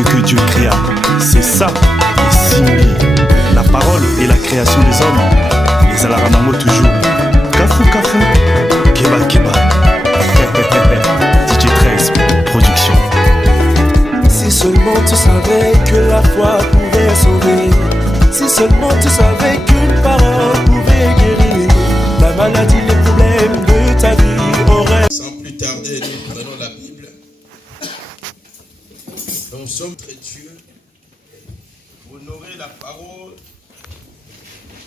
ce que Dieu créa. C'est ça, les Simbi. La parole et la création des hommes. Les Alaranamo toujours. Kafou, kafou. Keba, keba. DJ 13, production. Si seulement tu savais que la foi pouvait sauver. Si seulement tu savais qu'une parole pouvait guérir la maladie, les problèmes de ta vie auraient. Sans plus tarder, nous prenons la Bible. Nous sommes très Dieu. Honorer la parole.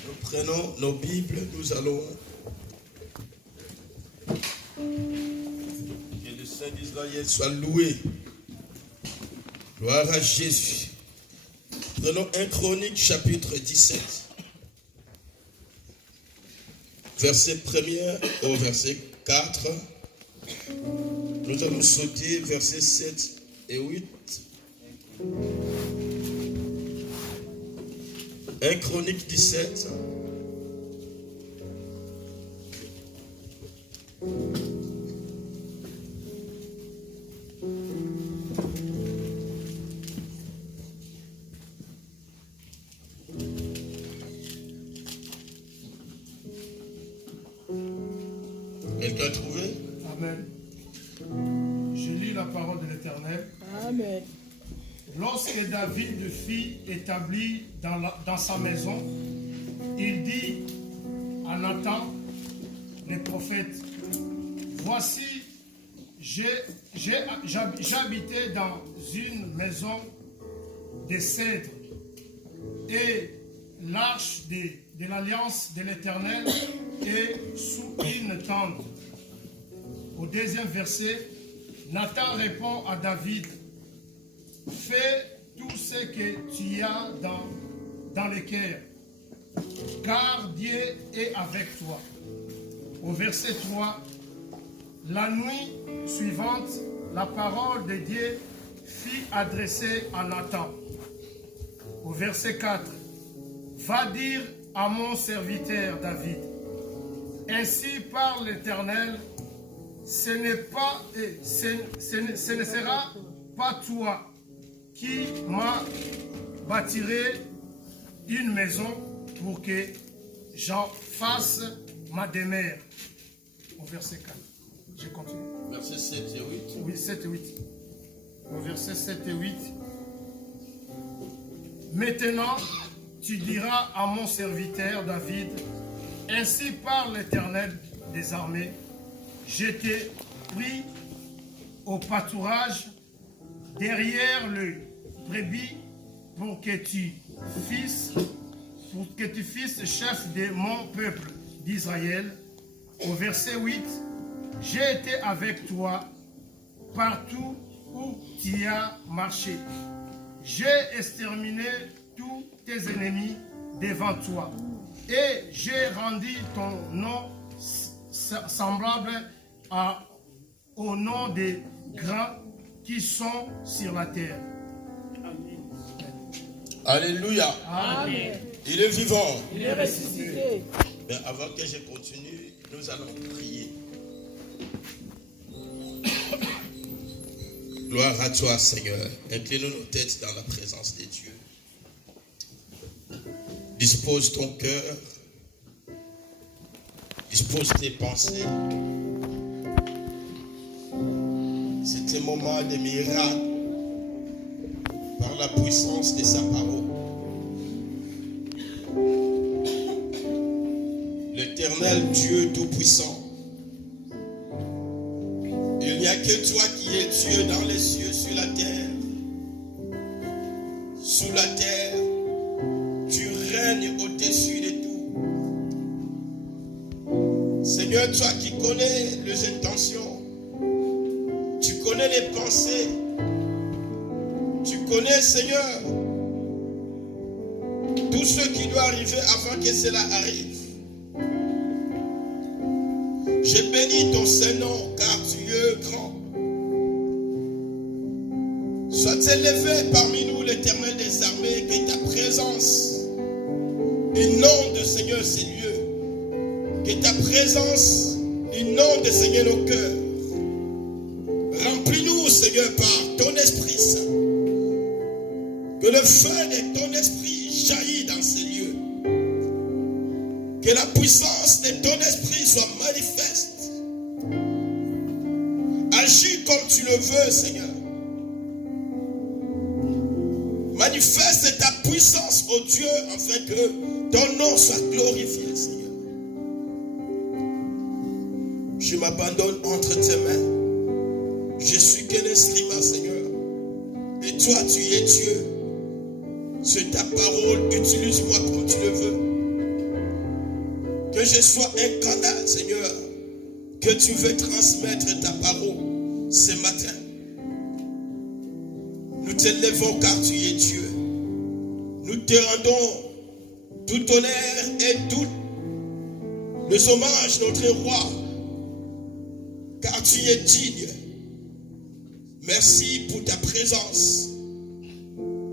Nous prenons nos Bibles. Nous allons. Que le Saint d'Israël soit loué. Gloire à Jésus. Prenons 1 Chronique chapitre 17. Verset 1er au verset 4. Nous allons sauter versets 7 et 8. 1 Chronique 17. Quelqu'un a trouvé? Amen. Je lis la parole de l'Éternel. Amen. Lorsque David fut établi dans sa maison, il dit à Nathan, le prophète, voici, j'habitais dans une maison de cèdre et l'arche de l'alliance de l'Éternel est sous une tente. Au deuxième verset, Nathan répond à David, fais tout ce que tu as dans le cœur, car Dieu est avec toi. Au verset 3, la nuit suivante, la parole de Dieu fut adressée à Nathan. Au verset 4, va dire à mon serviteur David, ainsi parle l'Éternel, ce ne sera pas toi qui m'a bâtirai une maison pour que j'en fasse ma demeure. Au verset 4. Je continue. Verset 7 et 8. Oui, 7 et 8. Au verset 7 et 8. Maintenant, tu diras à mon serviteur David, ainsi parle l'Éternel des armées, je t'ai pris au pâturage derrière le brebis pour que tu fisses chef de mon peuple d'Israël. Au verset 8, j'ai été avec toi partout où tu as marché. J'ai exterminé tous tes ennemis devant toi et j'ai rendu ton nom semblable au nom des grands qui sont sur la terre. Alléluia. Amen. Il est vivant. Il est ressuscité. Mais avant que je continue, nous allons prier. Gloire à toi, Seigneur. Inclinons nos têtes dans la présence de Dieu. Dispose ton cœur. Dispose tes pensées. C'est un moment de miracle par la puissance de sa parole. L'Éternel Dieu Tout-Puissant, il n'y a que toi qui es Dieu dans les cieux, sur la terre. Sous la terre, tu règnes au-dessus de tout. Seigneur, toi qui connais les intentions, tu connais les pensées, tu connais, Seigneur, tout ce qui doit arriver avant que cela arrive. Je bénis ton Saint-Nom, car tu es grand. Sois élevé parmi nous, l'Éternel des armées, que ta présence inonde, Seigneur, ces lieux. Que ta présence inonde, Seigneur, nos cœurs. Remplis-nous, Seigneur, par ton Esprit Saint. Que le feu de ton esprit jaillit dans ces lieux. Que la puissance de ton esprit soit manifeste. Agis comme tu le veux, Seigneur. Manifeste ta puissance, ô Dieu, afin que ton nom soit glorifié, Seigneur. Je m'abandonne entre tes mains. Je suis qu'un instrument, Seigneur. Et toi, tu es Dieu. C'est ta parole, utilise-moi comme tu le veux. Que je sois un canal, Seigneur, que tu veux transmettre ta parole ce matin. Nous t'élèvons car tu es Dieu. Nous te rendons tout honneur et tout les hommages, notre roi, car tu es digne. Merci pour ta présence.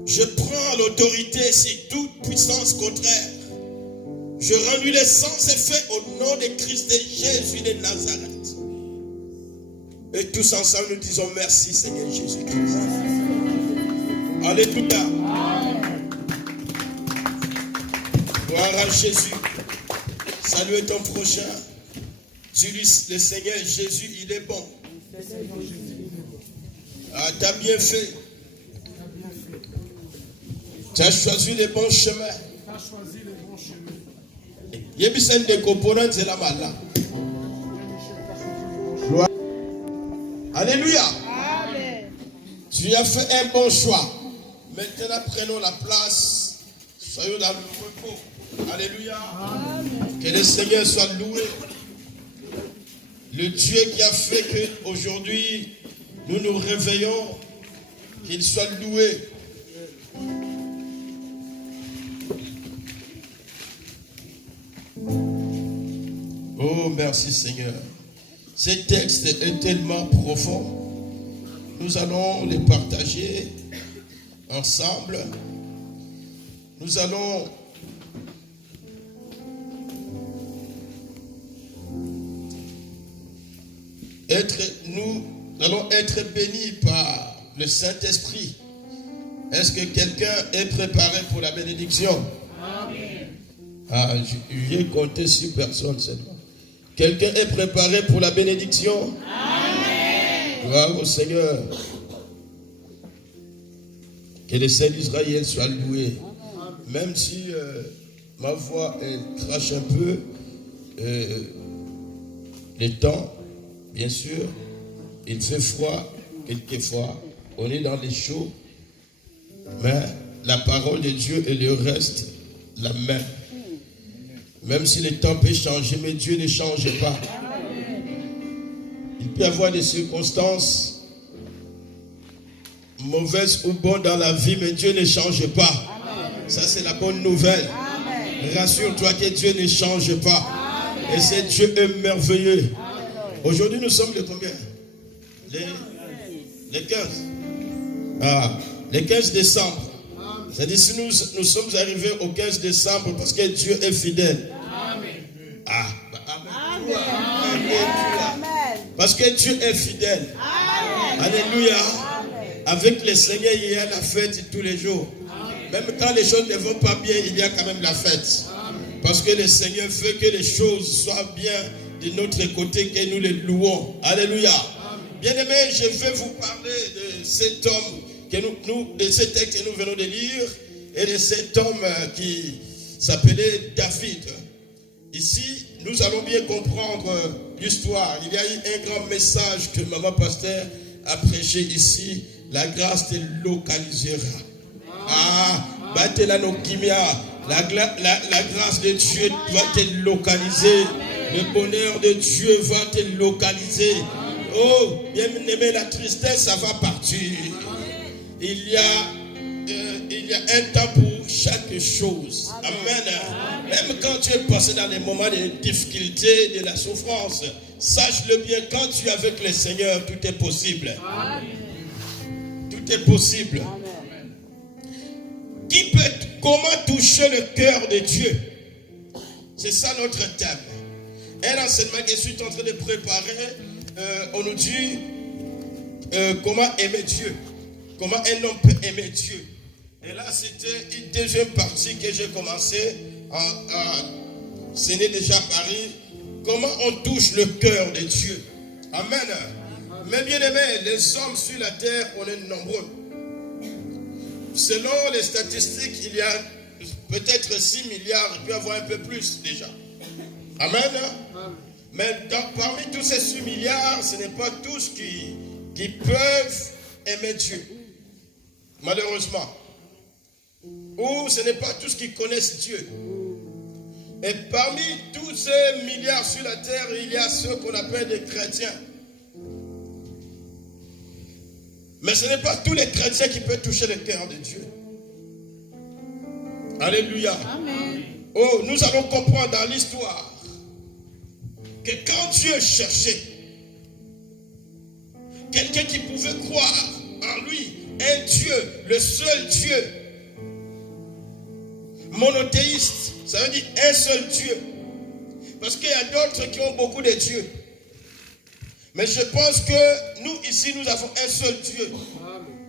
Je prends l'autorité sur toute puissance contraire. Je renduis les sans effet au nom de Christ et Jésus de Nazareth. Et tous ensemble nous disons merci Seigneur Jésus-Christ. Alléluia. Gloire à Jésus. Saluez ton prochain. Dis-lui, le Seigneur Jésus, il est bon. Ah, t'as bien fait. Tu as choisi le bon chemin. Yebisen de components de la mala. Alléluia. Amen. Tu as fait un bon choix. Maintenant, prenons la place. Soyons dans le repos. Alléluia. Amen. Que le Seigneur soit loué. Le Dieu qui a fait qu'aujourd'hui, nous nous réveillons, qu'il soit loué. Oh, merci Seigneur. Ce texte est tellement profond. Nous allons les partager ensemble. Nous allons être bénis par le Saint-Esprit. Est-ce que quelqu'un est préparé pour la bénédiction? Amen. Ah, je viens compter sur personne seulement. Quelqu'un est préparé pour la bénédiction? Amen. Gloire au Seigneur. Que le Saint d'Israël soit loué. Même si ma voix crache un peu, le temps, bien sûr, il fait froid quelquefois. On est dans les chauds. Mais la parole de Dieu, elle reste la même. Même si le temps peut changer, mais Dieu ne change pas. Il peut y avoir des circonstances mauvaises ou bonnes dans la vie, mais Dieu ne change pas. Ça, c'est la bonne nouvelle. Rassure-toi que Dieu ne change pas. Et c'est Dieu est merveilleux. Aujourd'hui, nous sommes le combien? Les 15. Ah, les 15 décembre. C'est-à-dire si nous sommes arrivés au 15 décembre parce que Dieu est fidèle. Amen. Ah, amen. Amen. Parce que Dieu est fidèle. Amen. Alléluia. Amen. Avec le Seigneur, il y a la fête tous les jours. Amen. Même quand les choses ne vont pas bien, il y a quand même la fête. Amen. Parce que le Seigneur veut que les choses soient bien de notre côté, que nous les louons. Alléluia. Bien-aimés, je vais vous parler de cet homme de ce texte que nous venons de lire et de cet homme qui s'appelait David. Ici, nous allons bien comprendre l'histoire. Il y a eu un grand message que Maman Pasteur a prêché ici. La grâce te localisera. Ah, la grâce de Dieu va te localiser. Le bonheur de Dieu va te localiser. Oh, bien-aimé, la tristesse, ça va partir. Il y a un temps pour chaque chose. Amen. Même quand tu es passé dans les moments de difficulté, de la souffrance, sache-le bien, quand tu es avec le Seigneur, tout est possible. Tout est possible. Comment toucher le cœur de Dieu? C'est ça notre thème. Un enseignement que je suis en train de préparer, on nous dit comment aimer Dieu. Comment un homme peut aimer Dieu. Et là, c'était une deuxième partie que j'ai commencé à enseigner déjà à Paris. Comment on touche le cœur de Dieu. Amen. Mais bien aimés, les hommes sur la terre, on est nombreux. Selon les statistiques, il y a peut-être 6 milliards, il peut y avoir un peu plus déjà. Amen. Mais parmi tous ces 6 milliards, ce n'est pas tous qui peuvent aimer Dieu. Malheureusement. Ou ce n'est pas tous qui connaissent Dieu. Et parmi tous ces milliards sur la terre, il y a ceux qu'on appelle des chrétiens. Mais ce n'est pas tous les chrétiens qui peuvent toucher le cœur de Dieu. Alléluia. Amen. Oh, nous allons comprendre dans l'histoire que quand Dieu cherchait quelqu'un qui pouvait croire en lui, un Dieu, le seul Dieu, monothéiste, ça veut dire un seul Dieu. Parce qu'il y a d'autres qui ont beaucoup de dieux. Mais je pense que nous ici, nous avons un seul Dieu.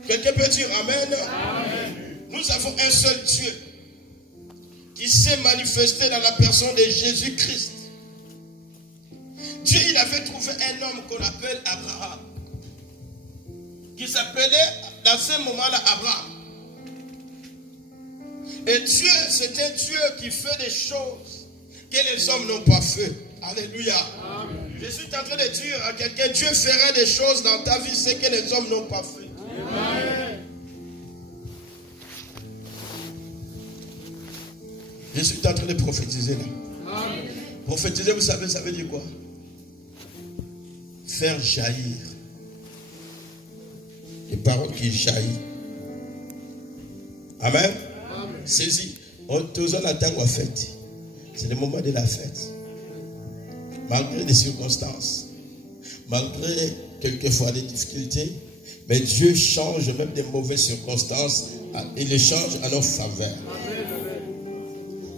Quelqu'un peut dire Amen. Amen. Nous avons un seul Dieu qui s'est manifesté dans la personne de Jésus-Christ. Dieu, il avait trouvé un homme qu'on appelle Abraham, qui s'appelait dans ce moment-là Abraham. Et Dieu, c'est un Dieu qui fait des choses que les hommes n'ont pas fait. Alléluia. Amen. Je suis en train de dire à quelqu'un, Dieu fera des choses dans ta vie, ce que les hommes n'ont pas fait. Amen. Je suis en train de prophétiser là. Amen. Prophétiser, vous savez, ça veut dire quoi? Faire jaillir. Les paroles qui jaillissent. Amen. Saisis. On te donne la terre en fête. C'est le moment de la fête. Malgré des circonstances, malgré quelquefois des difficultés, mais Dieu change même des mauvaises circonstances. Il les change à notre faveur.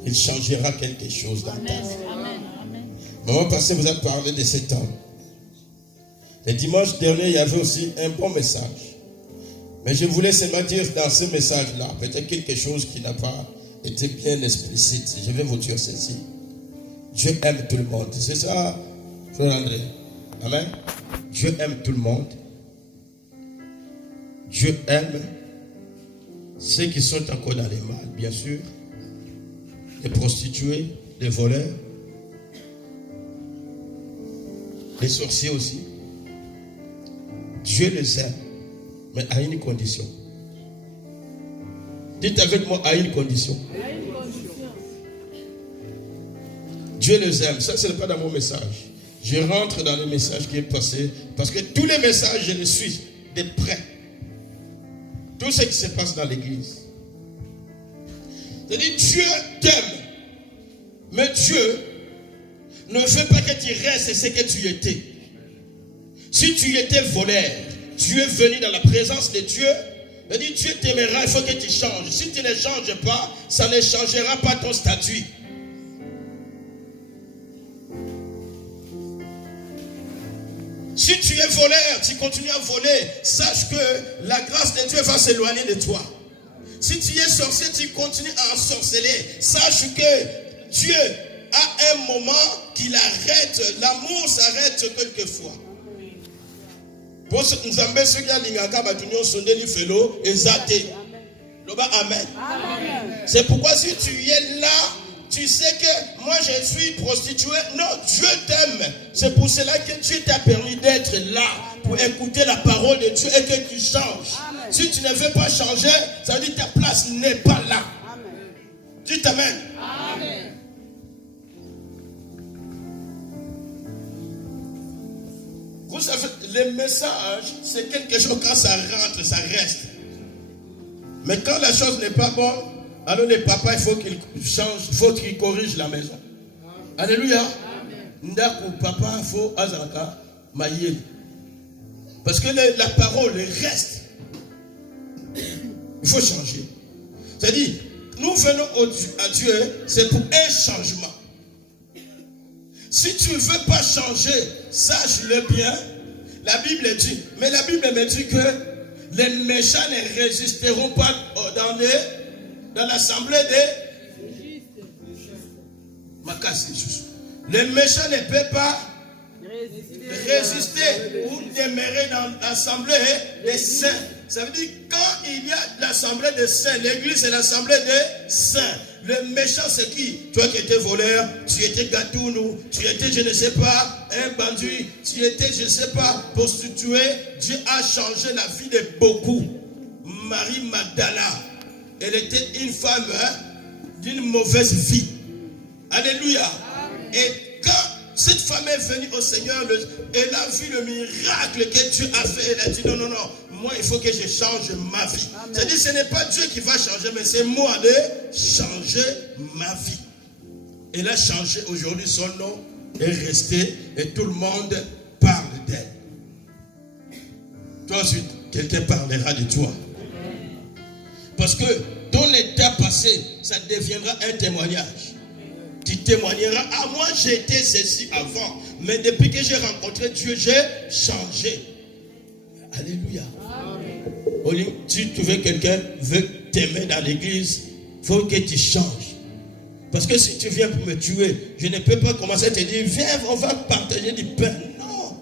Il changera quelque chose dans ta vie. Maman passée, vous avez parlé de cet homme. Le dimanche dernier, il y avait aussi un bon message. Mais je voulais seulement dire dans ce message-là, peut-être quelque chose qui n'a pas été bien explicite. Je vais vous dire ceci. Dieu aime tout le monde. C'est ça, frère André. Amen. Dieu aime tout le monde. Dieu aime ceux qui sont encore dans les mal, bien sûr. Les prostituées, les voleurs, les sorciers aussi. Dieu les aime, mais à une condition. Dites avec moi, à une condition. Dieu les aime. Ça, ce n'est pas dans mon message. Je rentre dans le message qui est passé, parce que tous les messages, je les suis de près. Tout ce qui se passe dans l'église. C'est-à-dire, Dieu t'aime, mais Dieu ne veut pas que tu restes ce que tu étais. Si tu étais voleur, tu es venu dans la présence de Dieu, c'est-à-dire, Dieu t'aimera, il faut que tu changes. Si tu ne changes pas, ça ne changera pas ton statut. Si tu es voleur, tu continues à voler, sache que la grâce de Dieu va s'éloigner de toi. Si tu es sorcier, tu continues à ensorceler, sache que Dieu a un moment qu'il arrête, l'amour s'arrête quelquefois. C'est pourquoi si tu es là, tu sais que moi je suis prostituée. Non, Dieu t'aime. C'est pour cela que Dieu t'a permis d'être là pour écouter la parole de Dieu et que tu changes. Amen. Si tu ne veux pas changer, ça veut dire que ta place n'est pas là. Dites Amen. Amen. Vous savez, les messages, c'est quelque chose, quand ça rentre, ça reste. Mais quand la chose n'est pas bonne, alors les papas, il faut qu'ils changent, il faut qu'ils corrigent la maison. Alléluia. Ndaku papa, il faut azaka maïe. Parce que la parole reste. Il faut changer. C'est-à-dire, nous venons à Dieu, c'est pour un changement. Si tu ne veux pas changer, sache-le bien. La Bible dit, mais la Bible me dit que Les méchants ne résisteront pas dans l'assemblée des Makassi. Les méchants ne peuvent pas résister ou demeurer dans l'assemblée des saints. Ça veut dire quand il y a l'assemblée des saints, l'église c'est l'assemblée des saints. Le méchant c'est qui? Toi qui étais voleur, tu étais gatounou, tu étais je ne sais pas, un bandit, tu étais je ne sais pas, prostituée. Dieu a changé la vie de beaucoup. Marie Magdala, elle était une femme d'une mauvaise vie. Alléluia. Et quand cette femme est venue au Seigneur, elle a vu le miracle que Dieu a fait. Elle a dit non, moi il faut que je change ma vie. C'est-à-dire ce n'est pas Dieu qui va changer, mais c'est moi de changer ma vie. Elle a changé aujourd'hui, son nom est resté et tout le monde parle d'elle. Toi ensuite, quelqu'un parlera de toi. Parce que ton état passé, ça deviendra un témoignage. Tu témoigneras, ah moi j'étais ceci avant, mais depuis que j'ai rencontré Dieu, j'ai changé. Alléluia. Amen. Si tu veux quelqu'un veut t'aimer dans l'église, il faut que tu changes. Parce que si tu viens pour me tuer, je ne peux pas commencer à te dire, viens, on va partager du pain. Non.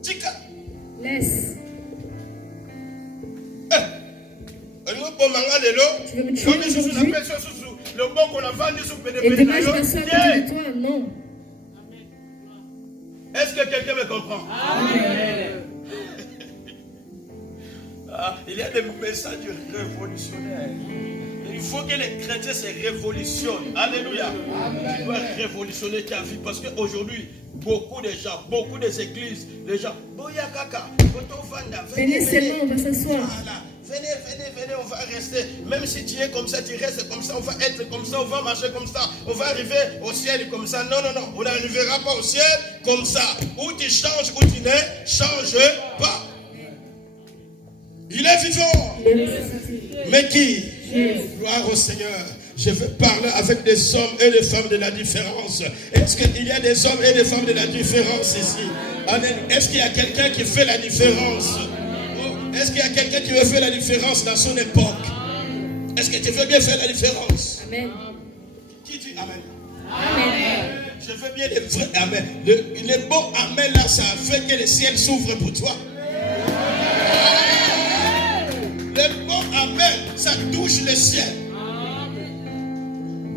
Tika. Laisse. Tu veux me tuer aujourd'hui? Et demain je m'assois à côté de toi, non. Est-ce que quelqu'un me comprend? Amen. Il y a des messages révolutionnaires. Il faut que les chrétiens se révolutionnent. Alléluia. Amen. Tu dois révolutionner ta vie parce qu'aujourd'hui, beaucoup de gens, beaucoup des églises, les gens, venez seulement, on va s'asseoir. Voilà. Venez, on va rester. Même si tu es comme ça, tu restes comme ça, on va être comme ça, on va marcher comme ça, on va arriver au ciel comme ça. Non, on n'arrivera pas au ciel comme ça. Ou tu changes, ou tu ne changes pas. Il est vivant. Mais qui? Gloire au Seigneur. Je veux parler avec des hommes et des femmes de la différence. Est-ce qu'il y a des hommes et des femmes de la différence ici? Est-ce qu'il y a quelqu'un qui fait la différence? Est-ce qu'il y a quelqu'un qui veut faire la différence dans son époque? Est-ce que tu veux bien faire la différence? Amen. Qui dit Amen? Amen. Je veux bien les vrais Amen. Les bons Amen là, ça fait que le ciel s'ouvre pour toi. Le bon Amen, ça touche le ciel.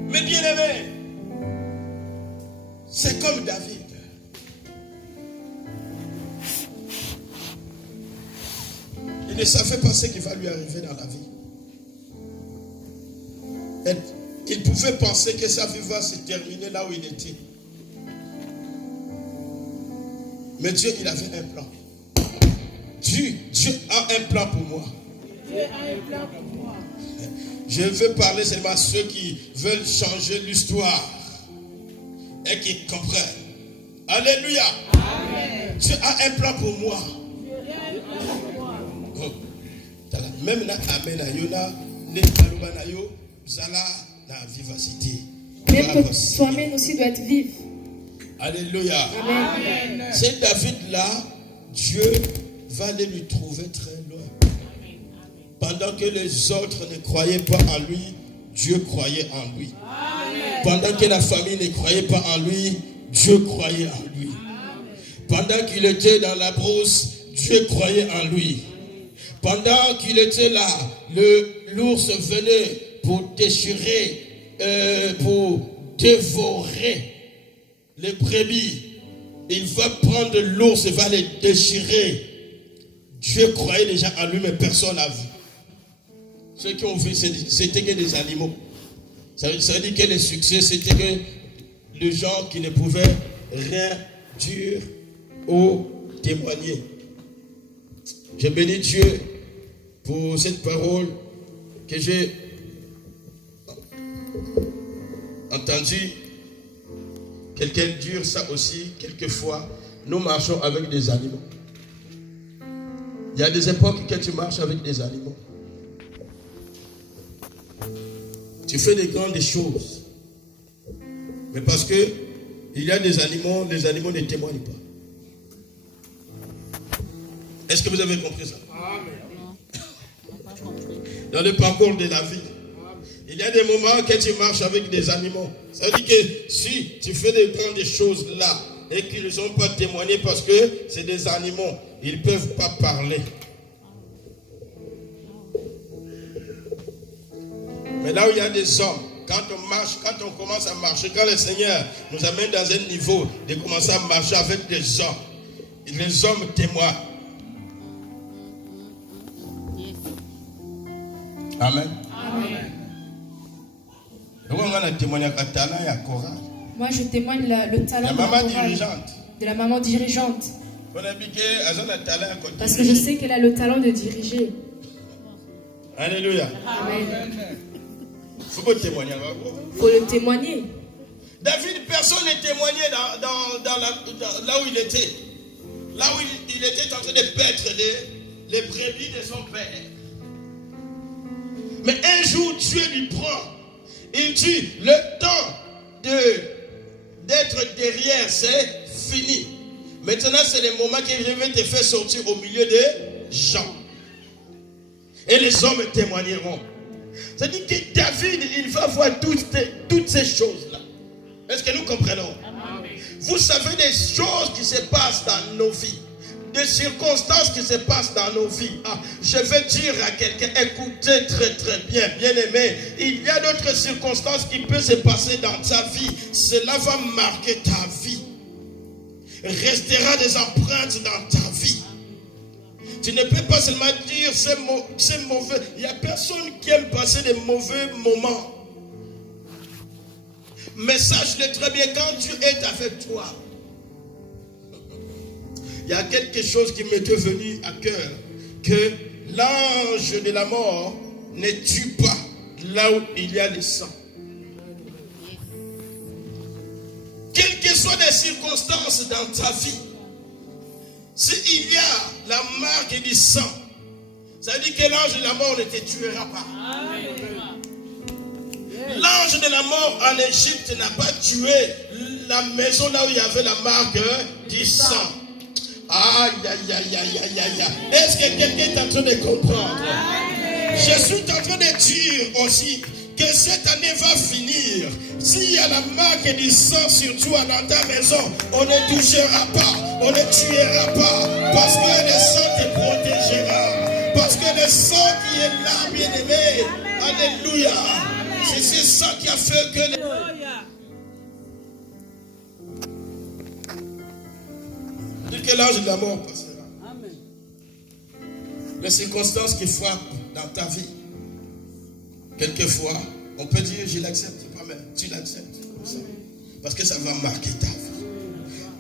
Mais bien aimé, c'est comme David. Il ne savait pas ce qui va lui arriver dans la vie. Il pouvait penser que sa vie va se terminer là où il était. Mais Dieu, il avait un plan. Dieu a un plan pour moi. Dieu a un plan pour moi. Je veux parler seulement à ceux qui veulent changer l'histoire et qui comprennent. Alléluia. Amen. Dieu a un plan pour moi. Même na amen ayona ne kaluba na yo zala na vivacité. Même que toi-même aussi doit être vif. Alléluia. Amen. C'est David là, Dieu va aller lui trouver très loin. Pendant que les autres ne croyaient pas en lui, Dieu croyait en lui. Amen. Pendant que la famille ne croyait pas en lui, Dieu croyait en lui. Amen. Pendant qu'il était dans la brousse, Dieu croyait en lui. Pendant qu'il était là, l'ours venait pour déchirer, pour dévorer les brebis. Il va prendre l'ours et va les déchirer. Dieu croyait déjà en lui, mais personne n'a vu. Ceux qui ont vu, c'était que des animaux. Ça veut dire que le succès, c'était que les gens qui ne pouvaient rien dire ou témoigner. Je bénis Dieu pour cette parole que j'ai entendue. Quelqu'un dire ça aussi, quelquefois, nous marchons avec des animaux. Il y a des époques que tu marches avec des animaux. Tu fais des grandes choses. Mais parce que il y a des animaux, les animaux ne témoignent pas. Est-ce que vous avez compris ça? Amen. dans le parcours de la vie. Il y a des moments que tu marches avec des animaux. Ça veut dire que si tu fais des grandes choses là et qu'ils ne sont pas témoignés parce que c'est des animaux, ils ne peuvent pas parler. Mais là où il y a des hommes, quand on marche, quand on commence à marcher, quand le Seigneur nous amène dans un niveau de commencer à marcher avec des hommes, les hommes témoignent. Amen. Amen. Moi, je témoigne le talent la de maman la chorale, dirigeante. de la maman dirigeante. Parce Parce que je sais qu'elle a le talent de diriger. Alléluia. Amen. Il faut témoigner. Faut le témoigner. David, personne n'est témoigné là où il était. Là où il était en train de paître les brebis de son père. Mais un jour, Dieu lui prend. Il dit, le temps d'être derrière, c'est fini. Maintenant, c'est le moment que je vais te faire sortir au milieu des gens. Et les hommes témoigneront. C'est-à-dire que David, il va voir toutes ces choses-là. Est-ce que nous comprenons? Amen. Vous savez des choses qui se passent dans nos vies. Des circonstances qui se passent dans nos vies. Je vais dire à quelqu'un, écoutez très très bien, bien aimé. Il y a d'autres circonstances qui peuvent se passer dans ta vie. Cela va marquer ta vie. Restera des empreintes dans ta vie. Tu ne peux pas seulement dire c'est mauvais. Il n'y a personne qui aime passer des mauvais moments. Mais sache-le très bien, quand Dieu est avec toi, il y a quelque chose qui m'était venu à cœur, que l'ange de la mort ne tue pas là où il y a le sang. Quelles que soient les circonstances dans ta vie, s'il y a la marque du sang, ça veut dire que l'ange de la mort ne te tuera pas. L'ange de la mort en Égypte n'a pas tué la maison là où il y avait la marque du sang. Aïe, aïe, aïe, aïe, aïe, aïe. Est-ce que quelqu'un est en train de comprendre? Je suis en train de dire aussi que cette année va finir. S'il y a la marque du sang sur toi dans ta maison, on ne touchera pas, on ne tuera pas, parce que le sang te protégera. Parce que le sang qui est là, bien aimé, alléluia, c'est ce sang qui a fait que que l'ange de la mort passera. Amen. Les circonstances qui frappent dans ta vie, quelquefois, on peut dire je l'accepte pas, mais tu l'acceptes comme ça. Parce que ça va marquer ta vie.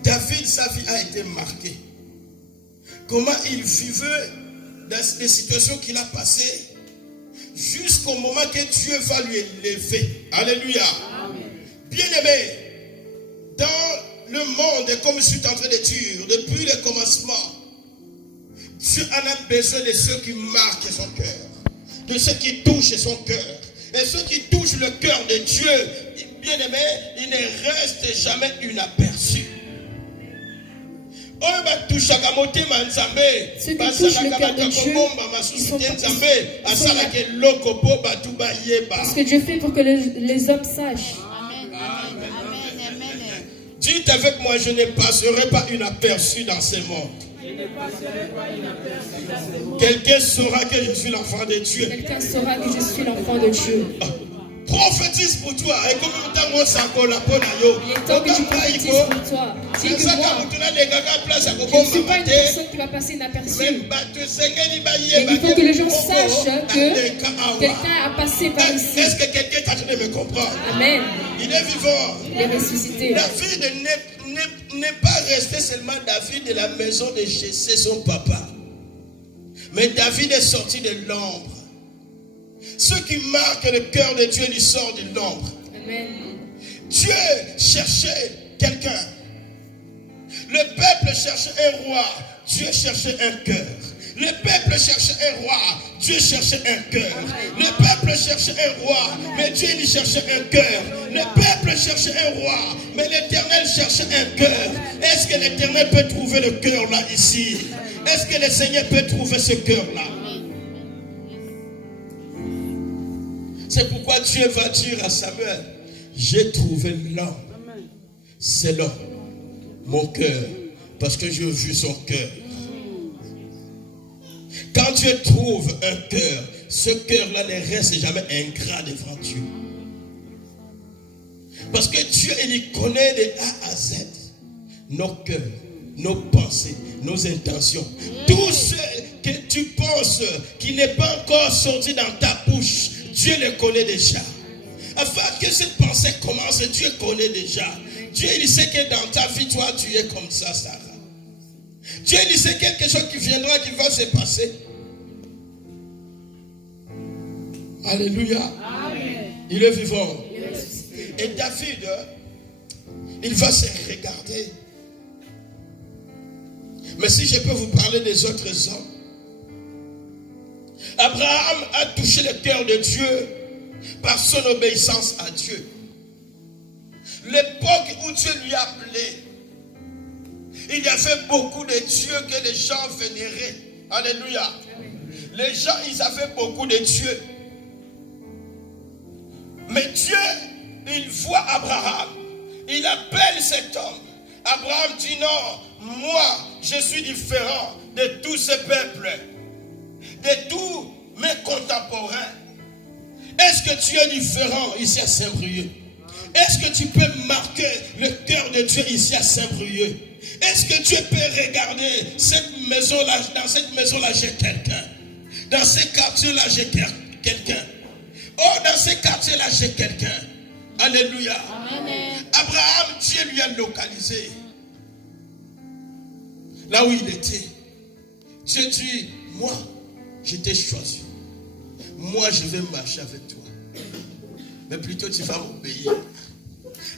David, sa vie a été marquée. Comment il vivait dans les situations qu'il a passées jusqu'au moment que Dieu va lui élever. Alléluia. Amen. Bien-aimé, dans le monde, comme je suis en train de dire, depuis le commencement, Dieu en a besoin de ceux qui marquent son cœur, de ceux qui touchent son cœur. Et ceux qui touchent le cœur de Dieu, bien aimé, il ne reste jamais inaperçu. Ceux qui touchent le cœur de Dieu, ils sont ce que Dieu fait pour que les hommes sachent. Dites avec moi, je ne passerai pas inaperçu dans ce monde. Quelqu'un saura que je suis l'enfant de Dieu. Quelqu'un saura que je suis l'enfant de Dieu. Prophétise pour toi. Et comme il est temps que tu prophétises pour toi. Dis que moi, je ne suis pas une personne qui va passer inaperçue. Et il faut que les gens sachent que quelqu'un a passé par ici. Est-ce que quelqu'un est en train de me comprendre? Amen. Il est vivant. Il est ressuscité. David n'est pas resté seulement David de la maison de Jessé, son papa. Mais David est sorti de l'ombre. Ceux qui marquent le cœur de Dieu, ils sortent de l'ombre. Amen. Dieu cherchait quelqu'un. Le peuple cherchait un roi. Dieu cherchait un cœur. Le peuple cherchait un roi. Dieu cherchait un cœur. Le peuple cherchait un roi. Mais Dieu lui cherchait un cœur. Le peuple cherchait un roi. Mais l'Éternel cherchait un cœur. Est-ce que l'Éternel peut trouver le cœur là ici? Est-ce que le Seigneur peut trouver ce cœur là? C'est pourquoi Dieu va dire à Samuel, j'ai trouvé l'homme. C'est l'homme, mon cœur, parce que j'ai vu son cœur. Quand Dieu trouve un cœur, ce cœur-là ne reste jamais ingrat devant Dieu. Parce que Dieu, il connaît de A à Z nos cœurs, nos pensées, nos intentions. Tout ce que tu penses qui n'est pas encore sorti dans ta bouche, Dieu le connaît déjà. Afin que cette pensée commence, Dieu connaît déjà. Dieu, il sait que dans ta vie, toi, tu es comme ça, Sarah. Dieu, il sait quelque chose qui viendra, qui va se passer. Alléluia. Amen. Il est vivant. Et David, il va se regarder. Mais si je peux vous parler des autres hommes, Abraham a touché le cœur de Dieu par son obéissance à Dieu. L'époque où Dieu lui a appelé, il y avait beaucoup de dieux que les gens vénéraient. Alléluia. Les gens, ils avaient beaucoup de dieux. Mais Dieu, il voit Abraham. Il appelle cet homme. Abraham dit non, moi, je suis différent de tous ces peuples, de tous mes contemporains. Est-ce que tu es différent ici à Saint-Brieuc? Est-ce que tu peux marquer le cœur de Dieu ici à Saint-Brieuc? Est-ce que Dieu peut regarder cette maison-là, dans cette maison-là, j'ai quelqu'un. Dans ce quartier-là, j'ai quelqu'un. Oh, dans ce quartier-là, j'ai quelqu'un. Alléluia. Amen. Abraham, Dieu lui a localisé. Là où il était. Dieu dit, moi, je t'ai choisi. Moi, je vais marcher avec toi. Mais plutôt, tu vas m'obéir.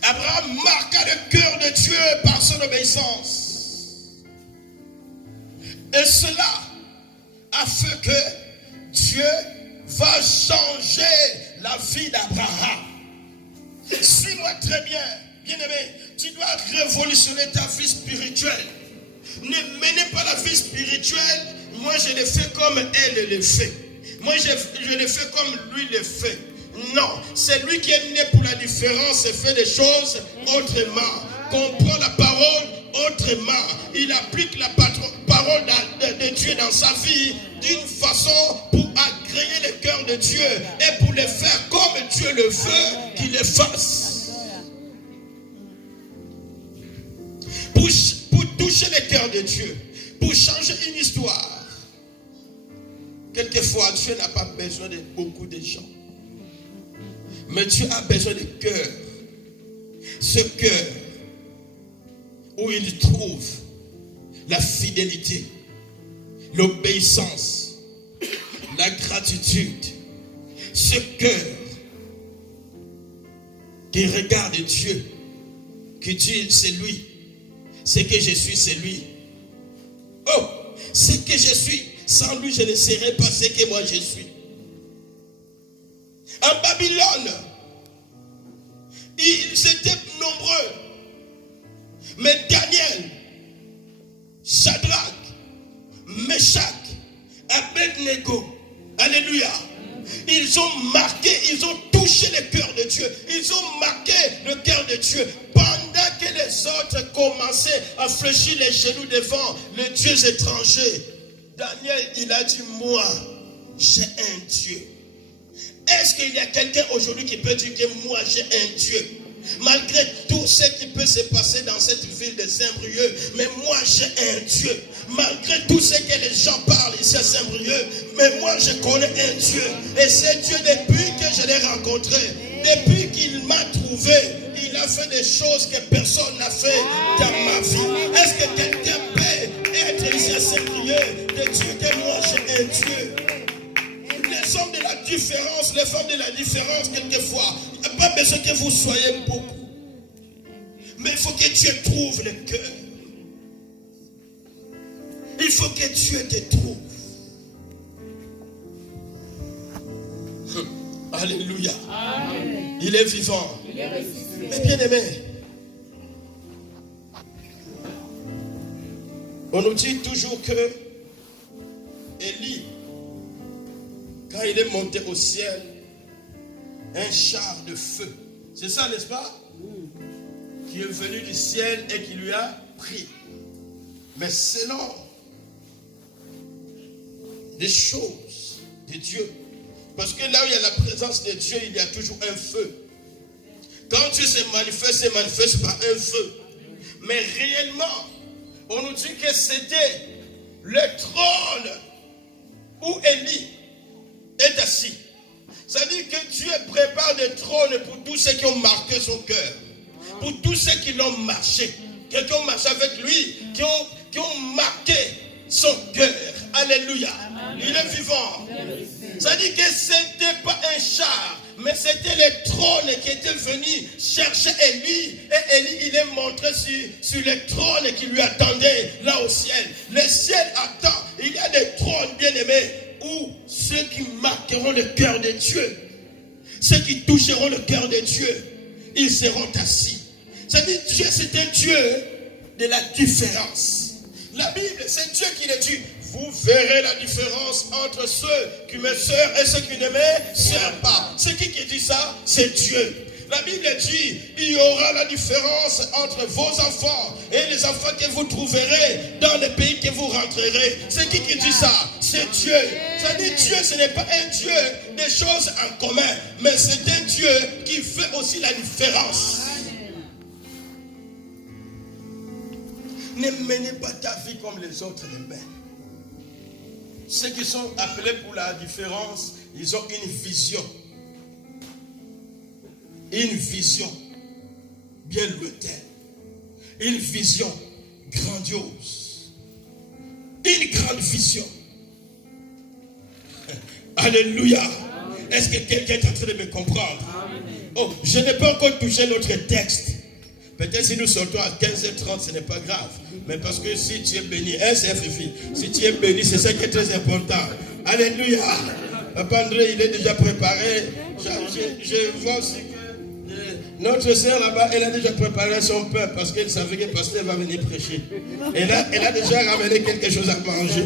Abraham marqua le cœur de Dieu par son obéissance. Et cela a fait que Dieu va changer la vie d'Abraham. Suis-moi très bien, bien-aimé. Tu dois révolutionner ta vie spirituelle. Ne menez pas la vie spirituelle. Moi, je le fais comme elle le fait. Moi, je le fais comme lui le fait. Non, c'est lui qui est né pour la différence et fait des choses autrement. Comprend la parole autrement. Il applique la parole de Dieu dans sa vie d'une façon pour agréer le cœur de Dieu et pour le faire comme Dieu le veut qu'il le fasse. Pour toucher le cœur de Dieu, pour changer une histoire. Quelquefois, Dieu n'a pas besoin de beaucoup de gens. Mais Dieu a besoin de cœur. Ce cœur où il trouve la fidélité, l'obéissance, la gratitude. Ce cœur qui regarde Dieu, qui dit c'est lui. Ce que je suis, c'est lui. Oh, ce que je suis, sans lui, je ne serais pas ce que moi je suis. En Babylone, ils étaient nombreux. Mais Daniel, Shadrach, Meshach, Abednego, alléluia, ils ont marqué, ils ont touché le cœur de Dieu. Ils ont marqué le cœur de Dieu. Pendant que les autres commençaient à fléchir les genoux devant les dieux étrangers, Daniel, il a dit, moi, j'ai un Dieu. Est-ce qu'il y a quelqu'un aujourd'hui qui peut dire que moi j'ai un Dieu? Malgré tout ce qui peut se passer dans cette ville de Saint-Brieuc, mais moi j'ai un Dieu. Malgré tout ce que les gens parlent ici à Saint-Brieuc, mais moi je connais un Dieu. Et c'est Dieu depuis que je l'ai rencontré, depuis qu'il m'a trouvé, il a fait des choses que personne n'a fait dans ma vie. Est-ce que quelqu'un peut être ici à Saint-Brieuc de dire que moi j'ai un Dieu? Les hommes de la différence, les femmes de la différence, quelquefois, il n'y a pas besoin que vous soyez beaucoup. Mais il faut que Dieu trouve le cœur. Il faut que Dieu te trouve. Alléluia. Amen. Il est vivant. Mais bien aimé, on nous dit toujours que Élie, quand il est monté au ciel, un char de feu. C'est ça, n'est-ce pas? Qui est venu du ciel et qui lui a pris. Mais selon des choses de Dieu. Parce que là où il y a la présence de Dieu, il y a toujours un feu. Quand Dieu se manifeste par un feu. Mais réellement, on nous dit que c'était le trône où Élie est assis. Ça veut dire que Dieu prépare des trônes pour tous ceux qui ont marqué son cœur. Pour tous ceux qui l'ont marché. Qui ont marché avec lui. Qui ont marqué son cœur. Alléluia. Amen. Il est vivant. Ça veut dire que ce n'était pas un char. Mais c'était le trône qui était venu chercher Élie. Et Élie, il est montré sur le trône qui lui attendait là au ciel. Le ciel attend. Il y a des trônes bien-aimés où ceux qui marqueront le cœur de Dieu, ceux qui toucheront le cœur de Dieu, ils seront assis. Ça veut dire que Dieu, c'est un Dieu de la différence. La Bible, c'est Dieu qui le dit. Vous verrez la différence entre ceux qui me servent et ceux qui ne me servent pas. C'est qui dit ça? C'est Dieu. La Bible dit, il y aura la différence entre vos enfants et les enfants que vous trouverez dans le pays que vous rentrerez. C'est qui dit ça? C'est Dieu. Ça dit Dieu, ce n'est pas un Dieu des choses en commun, mais c'est un Dieu qui fait aussi la différence. Ne menez pas ta vie comme les autres les mènent. Ceux qui sont appelés pour la différence, ils ont une vision. Une vision bien lointaine. Une vision grandiose. Une grande vision. Alléluia. Est-ce que quelqu'un est en train de me comprendre? Oh, je n'ai pas encore touché notre texte. Peut-être si nous sortons à 15h30, ce n'est pas grave. Mais parce que si tu es béni, si tu es béni, c'est ça qui est très important. Alléluia. Papa André, il est déjà préparé. Je vois aussi que notre sœur là-bas, elle a déjà préparé son pain parce qu'elle savait que le pasteur va venir prêcher. Elle a déjà ramené quelque chose à manger.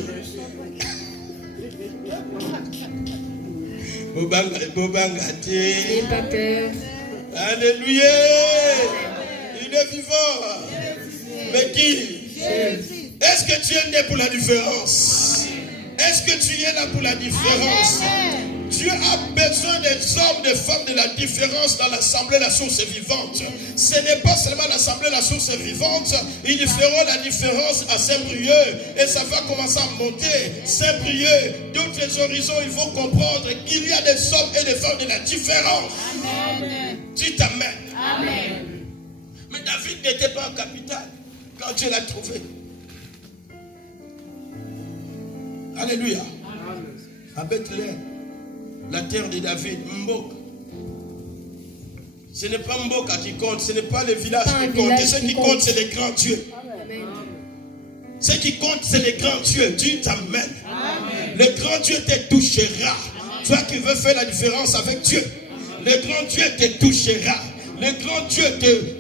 Bobangate. N'ayez pas peur. Alléluia. Il est vivant. Mais qui? Jésus. Est-ce que tu es né pour la différence? Est-ce que tu es là pour la différence? Dieu a besoin des hommes, des femmes de la différence dans l'assemblée la source vivante. Ce n'est pas seulement l'assemblée la source vivante. Ils feront la différence à Saint-Brieuc et ça va commencer à monter. Saint-Brieuc, d'autres horizons, ils vont comprendre qu'il y a des hommes et des femmes de la différence. Amen. Dis amen. Amen. Mais David n'était pas en capitale quand Dieu l'a trouvé. Alléluia. À Bethléem, la terre de David, Mbok. Ce n'est pas Mboka qui compte, ce n'est pas le village qui compte. Ce qui compte, c'est les grands dieux. Ce qui compte, c'est les grands dieux. Dis amen. Le grand Dieu te touchera. Toi qui veux faire la différence avec Dieu, le grand Dieu te touchera. Le grand Dieu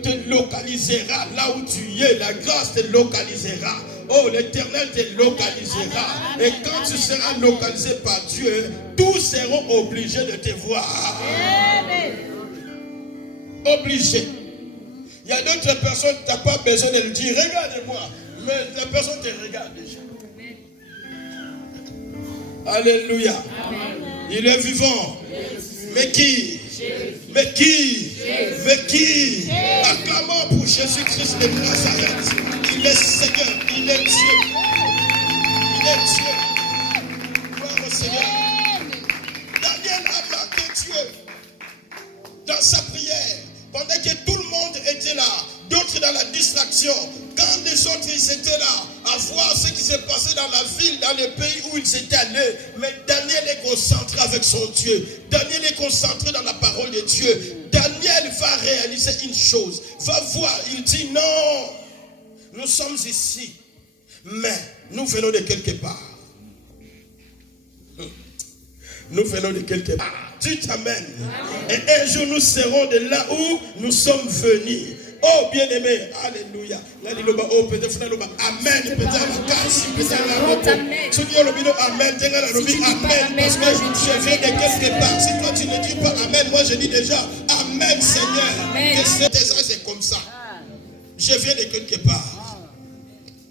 te localisera là où tu es. La grâce te localisera. Oh, l'Éternel te localisera. Et quand tu seras localisé par Dieu, tous seront obligés de te voir. Obligés. Il y a d'autres personnes, tu n'as pas besoin de le dire. Regarde-moi. Mais la personne te regarde déjà. Alléluia. Il est vivant. Mais qui? Mais qui? Mais qui? Acclamons pour Jésus-Christ de Nazareth. Il est Seigneur, il est Dieu. Il est Dieu. Gloire au Seigneur. Daniel a marqué Dieu dans sa prière. Pendant que tout le monde était là, d'autres dans la distraction. Quand les autres ils étaient là, à voir ce qui s'est passé dans la ville, dans le pays où ils étaient allés. Mais Daniel est concentré avec son Dieu. Daniel est concentré dans la parole de Dieu. Daniel va réaliser une chose. Va voir, il dit non. Nous sommes ici, mais nous venons de quelque part. Nous venons de quelque part. Dites amen. Et un jour nous serons de là où nous sommes venus. Oh, Oh, bien-aimé. Alléluia. Oh, peut-être amen. Peut-être amen. Parce que je viens de quelque part. Si toi tu ne dis pas amen, moi je dis déjà amen, Seigneur. Et c'est comme ça. Je viens de quelque part.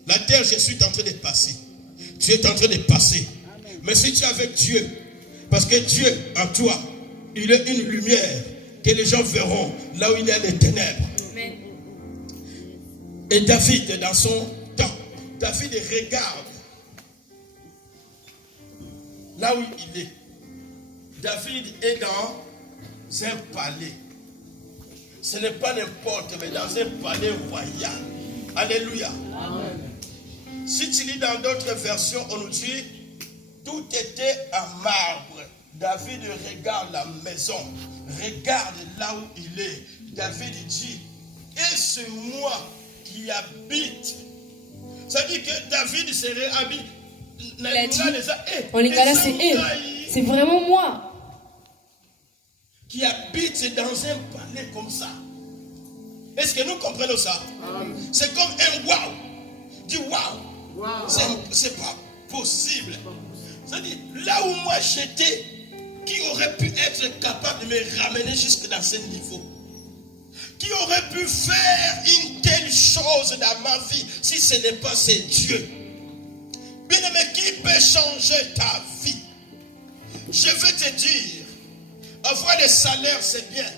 La terre, je suis en train de passer. Tu es en train de passer. Mais si tu es avec Dieu, parce que Dieu en toi, il est une lumière que les gens verront là où il y a les ténèbres. Amen. Et David, dans son temps, David regarde là où il est. David est dans un palais. Ce n'est pas n'importe, mais dans un palais royal. Alléluia. Amen. Si tu lis dans d'autres versions, on nous dit tout était en marbre. David regarde la maison, regarde là où il est. David dit, est-ce moi qui habite? Ça dit que David serait habité. Il a dit, c'est vraiment moi qui habite dans un palais comme ça. Est-ce que nous comprenons ça? C'est comme un waouh. Dis waouh. C'est pas possible. C'est-à-dire, là où moi j'étais, qui aurait pu être capable de me ramener jusque dans ce niveau? Qui aurait pu faire une telle chose dans ma vie si ce n'est pas ce Dieu? Bien-aimé, qui peut changer ta vie? Je vais te dire, avoir les salaires c'est bien,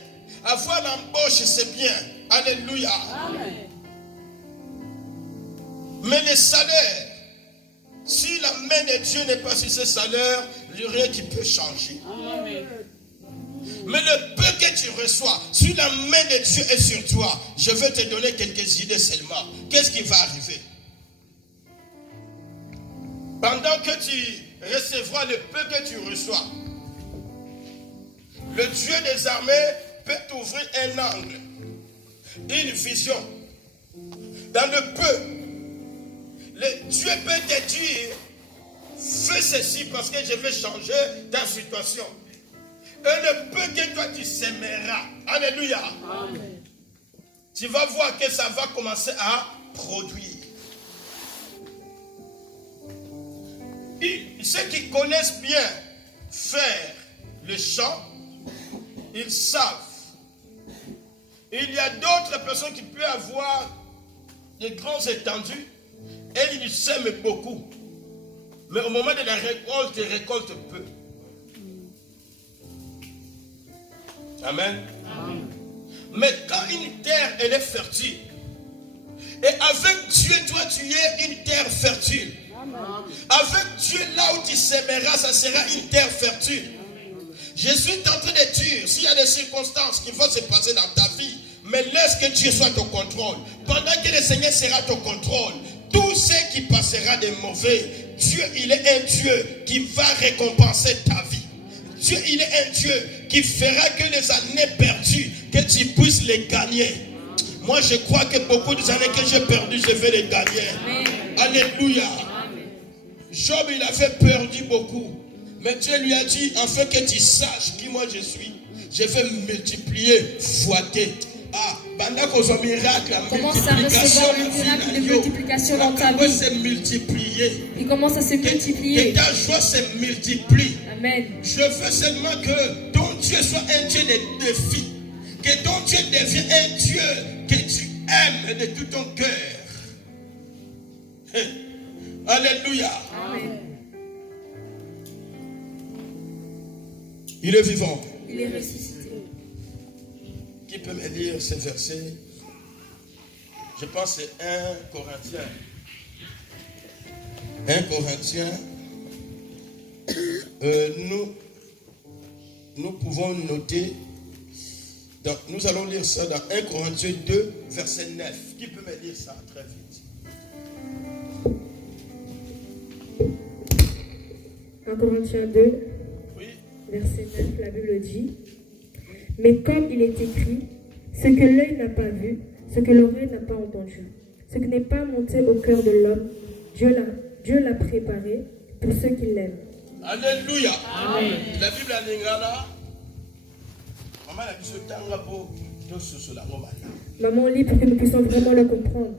avoir l'embauche c'est bien. Alléluia. Amen. Mais les salaires, si la main de Dieu n'est pas sur ces salaires, il n'y a rien qui peut changer. Amen. Mais le peu que tu reçois, si la main de Dieu est sur toi, je vais te donner quelques idées seulement. Qu'est-ce qui va arriver? Pendant que tu recevras le peu que tu reçois, le Dieu des armées peut t'ouvrir un angle, une vision. Dans le peu, le Dieu peut te dire, fais ceci parce que je vais changer ta situation. Et le peu que toi tu sèmeras, alléluia, amen, tu vas voir que ça va commencer à produire. Ceux qui connaissent bien faire le champ, ils savent. Il y a d'autres personnes qui peuvent avoir de grandes étendues et ils sèment beaucoup. Mais au moment de la récolte, ils récoltent peu. Amen. Amen. Mais quand une terre, elle est fertile, et avec Dieu, toi, tu es une terre fertile. Amen. Avec Dieu, là où tu sèmeras, ça sera une terre fertile. Je suis en train de dire, s'il y a des circonstances qui vont se passer dans ta vie, mais laisse que Dieu soit au contrôle. Pendant que le Seigneur sera au contrôle, tout ce qui passera de mauvais, Dieu, il est un Dieu qui va récompenser ta vie. Dieu, il est un Dieu qui fera que les années perdues, que tu puisses les gagner. Moi, je crois que beaucoup des années que j'ai perdues, je vais les gagner. Amen. Alléluia. Amen. Job, il avait perdu beaucoup. Mais Dieu lui a dit, afin que tu saches qui moi je suis, je vais multiplier, fouetter. Ah, commence à recevoir le miracle de multiplication dans ta vie. Il commence à se multiplier. Que ta joie se multiplie. Amen. Je veux seulement que ton Dieu soit un Dieu de défi. Que ton Dieu devienne un Dieu que tu aimes de tout ton cœur. Alléluia. Amen. Il est vivant. Il est ressuscité. Qui peut me lire ce verset? Je pense que c'est 1 Corinthiens. 1 Corinthiens. Nous pouvons noter. Donc, nous allons lire ça dans 1 Corinthiens 2, verset 9. Qui peut me lire ça très vite? 1 Corinthiens 2. Verset 9, la Bible dit, mais comme il est écrit, ce que l'œil n'a pas vu, ce que l'oreille n'a pas entendu, ce qui n'est pas monté au cœur de l'homme, Dieu l'a préparé pour ceux qui l'aiment. Alléluia. Amen. La Bible en lingala, maman a dit tanga po Maman, lit pour que nous puissions vraiment le comprendre.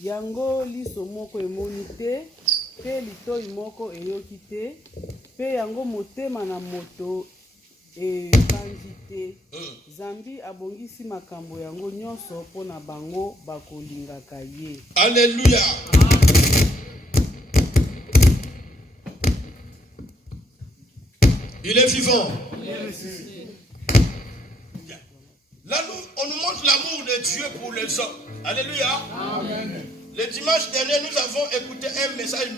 Yango liso moko emoni te, pe litoi moko eyoki te, pe yango motema na moto ebandi te. Zambi abongisi makambo yango nyonso mpo na bango bakolingaka ye. Alléluia. Il est vivant. Là, on nous montre l'amour de Dieu pour les hommes. Alléluia. Amen. Le dimanche dernier, nous avons écouté un message